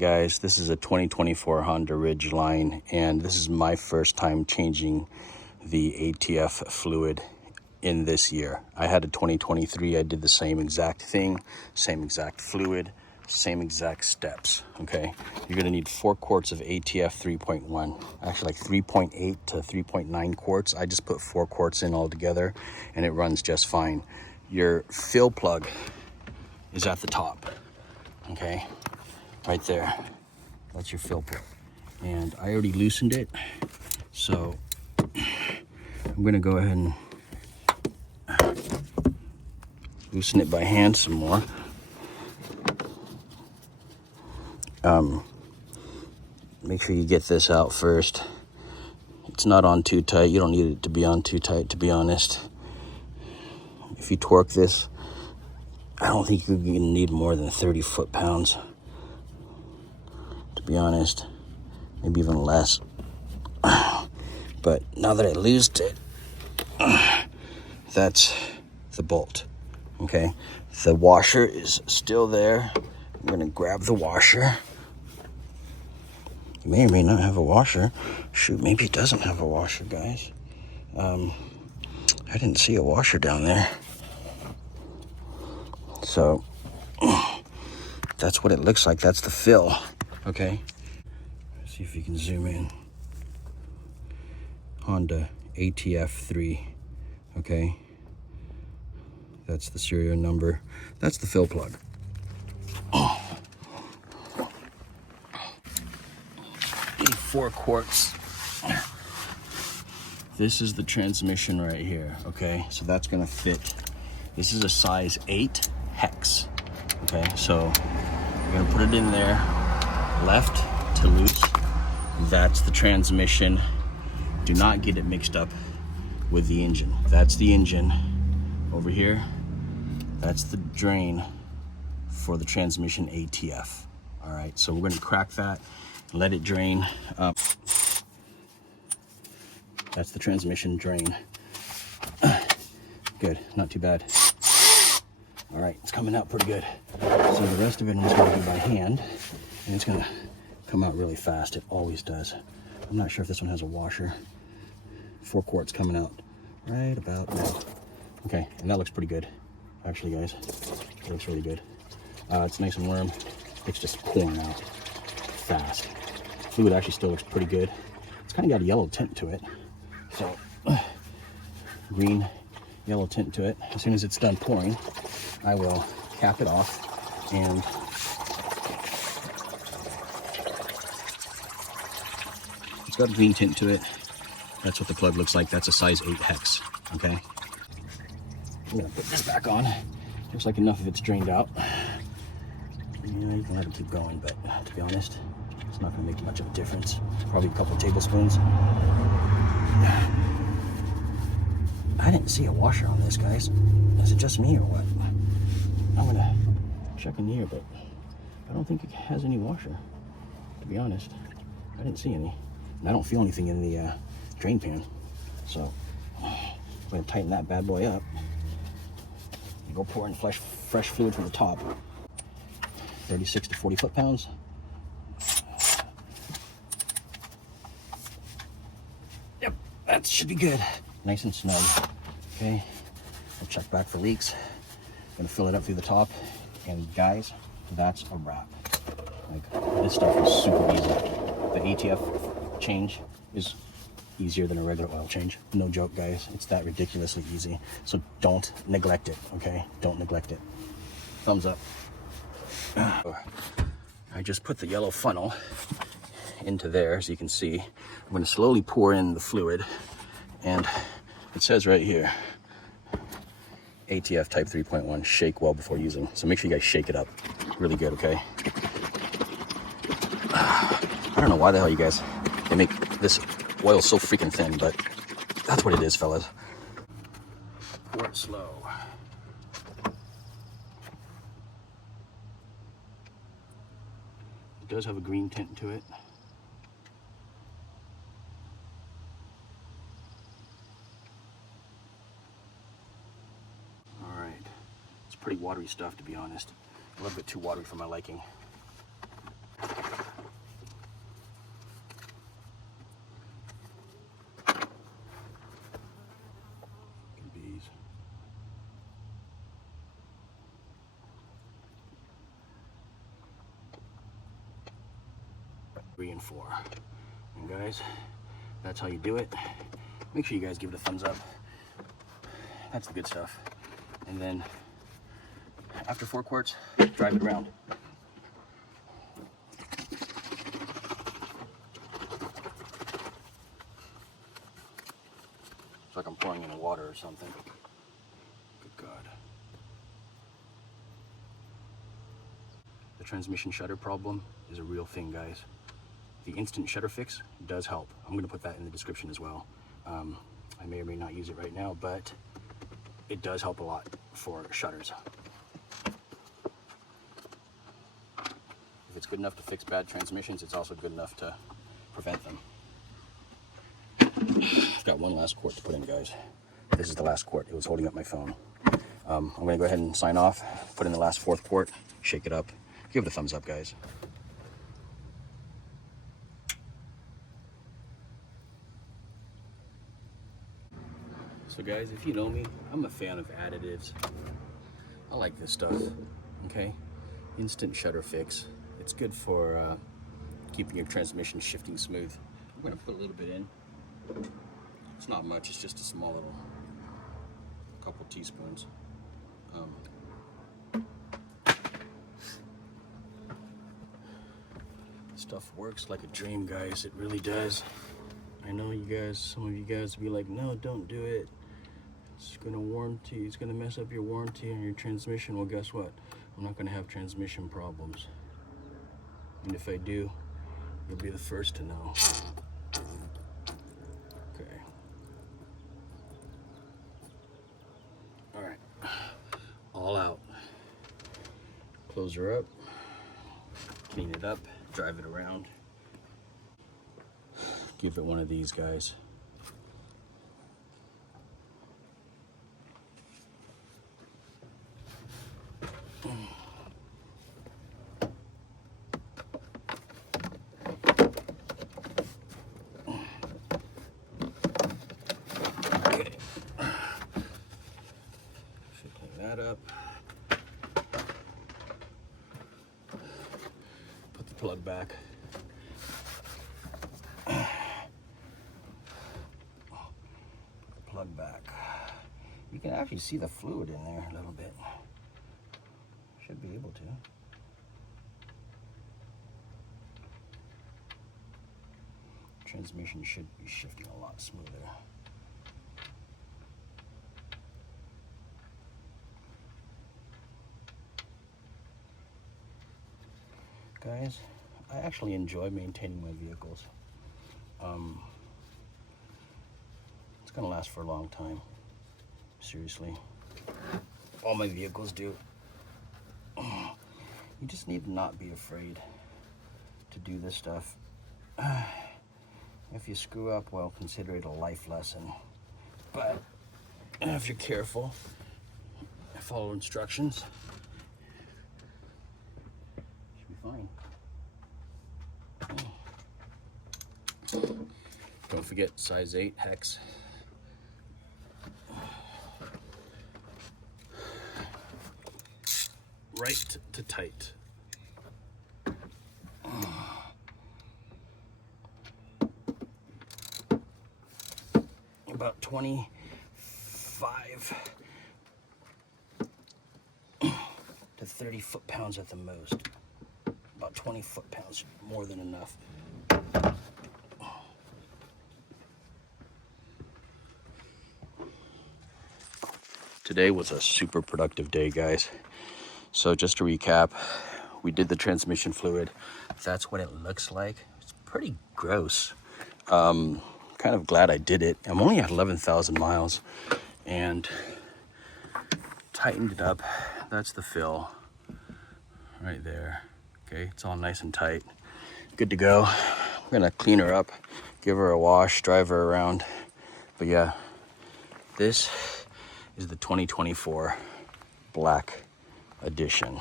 Alright guys, this is a 2024 Honda Ridgeline, and this is my first time changing the ATF fluid in this year. I had a 2023, I did the same exact thing, same exact fluid, same exact steps, okay? You're gonna need 4 quarts of ATF 3.1, actually like 3.8 to 3.9 quarts. I just put 4 quarts in all together and it runs just fine. Your fill plug is at the top, okay? Right there, that's your fill plug. And I already loosened it, so I'm gonna go ahead and loosen it by hand some more. Make sure you get this out first. It's not on too tight. You don't need it to be on too tight, to be honest. If you torque this, I don't think you're gonna need more than 30 foot-pounds, to be honest. Maybe even less. But now that I loosed it, that's the bolt, okay? The washer is still there. I'm gonna grab the washer. It may or may not have a washer. Shoot, maybe it doesn't have a washer, guys. I didn't see a washer down there. So, that's what it looks like. That's the fill, okay? Let's see if you can zoom in. Honda ATF 3, okay? That's the serial number. That's the fill plug. 4 quarts. This is the transmission right here, okay? So that's gonna fit. This is a size 8 hex, okay? So you're gonna put it in there, left to loose. That's the transmission. Do not get it mixed up with the engine. That's the engine over here. That's the drain for the transmission ATF. All right, so we're gonna crack that, let it drain. That's the transmission drain. Good, not too bad. All right, it's coming out pretty good. So the rest of it I'm just gonna do by hand, and it's gonna come out really fast. It always does. I'm not sure if this one has a washer. 4 quarts coming out right about now. Okay, and that looks pretty good, actually, guys. It looks really good. It's nice and warm. It's just pouring out fast. Fluid actually still looks pretty good. It's kind of got a yellow tint to it. So, green, yellow tint to it. As soon as it's done pouring, I will cap it off and it's got a green tint to it. That's what the plug looks like. That's a size 8 hex, okay? I'm gonna put this back on. Looks like enough of it's drained out. Yeah, you can let it keep going, but to be honest, it's not gonna make much of a difference. Probably a couple tablespoons. I didn't see a washer on this, guys. Is it just me or what? I'm gonna check in here, but I don't think it has any washer, to be honest. I didn't see any. And I don't feel anything in the drain pan. So I'm gonna tighten that bad boy up. Go pour in fresh fluid from the top. 36 to 40 foot-pounds. Yep, that should be good. Nice and snug. Okay, I'll check back for leaks. Gonna fill it up through the top. And guys, that's a wrap. Like, this stuff is super easy. The ATF change is easier than a regular oil change. No joke, guys. It's that ridiculously easy. So don't neglect it, okay? Don't neglect it. Thumbs up. I just put the yellow funnel into there, as you can see. I'm gonna slowly pour in the fluid, and it says right here, ATF Type 3.1, shake well before using. So make sure you guys shake it up really good, okay? I don't know why the hell you guys, they make this oil so freaking thin, but that's what it is, fellas. Pour it slow. It does have a green tint to it. All right, it's pretty watery stuff, to be honest. A little bit too watery for my liking. 3 and 4. And guys, that's how you do it. Make sure you guys give it a thumbs up. That's the good stuff. And then after 4 quarts, drive it around. It's like I'm pouring in water or something. Good God. The transmission shutter problem is a real thing, guys. The instant shutter fix does help. I'm going to put that in the description as well. I may or may not use it right now, but it does help a lot for shutters. If it's good enough to fix bad transmissions, it's also good enough to prevent them. I've got one last quart to put in, guys. This is the last quart. It was holding up my phone. I'm going to go ahead and sign off, put in the last 4th quart, shake it up. Give it a thumbs up, guys. So guys, if you know me, I'm a fan of additives. I like this stuff, okay? Instant shutter fix. It's good for keeping your transmission shifting smooth. I'm gonna put a little bit in. It's not much, it's just a small little couple teaspoons. Stuff works like a dream, guys. It really does. I know you guys, some of you guys will be like, no, don't do it. It's gonna mess up your warranty on your transmission. Well, guess what? I'm not gonna have transmission problems. And if I do, you'll be the first to know. Okay. All right. All out. Close her up. Clean it up. Drive it around. Give it one of these, guys. That up. Put the plug back. Put the plug back. You can actually see the fluid in there a little bit. Should be able to. Transmission should be shifting a lot smoother. Guys, I actually enjoy maintaining my vehicles. It's gonna last for a long time. Seriously. All my vehicles do. You just need to not be afraid to do this stuff. If you screw up, well, consider it a life lesson. But if you're careful, follow instructions, fine. Don't forget size 8 hex. Right to tight. About 25 to 30 foot-pounds at the most. About 20 foot-pounds, more than enough. Today was a super productive day, guys. So just to recap, we did the transmission fluid. That's what it looks like. It's pretty gross. Kind of glad I did it. I'm only at 11,000 miles and tightened it up. That's the fill right there. Okay, it's all nice and tight. Good to go. I'm gonna clean her up, give her a wash, drive her around. But yeah, this is the 2024 Black Edition.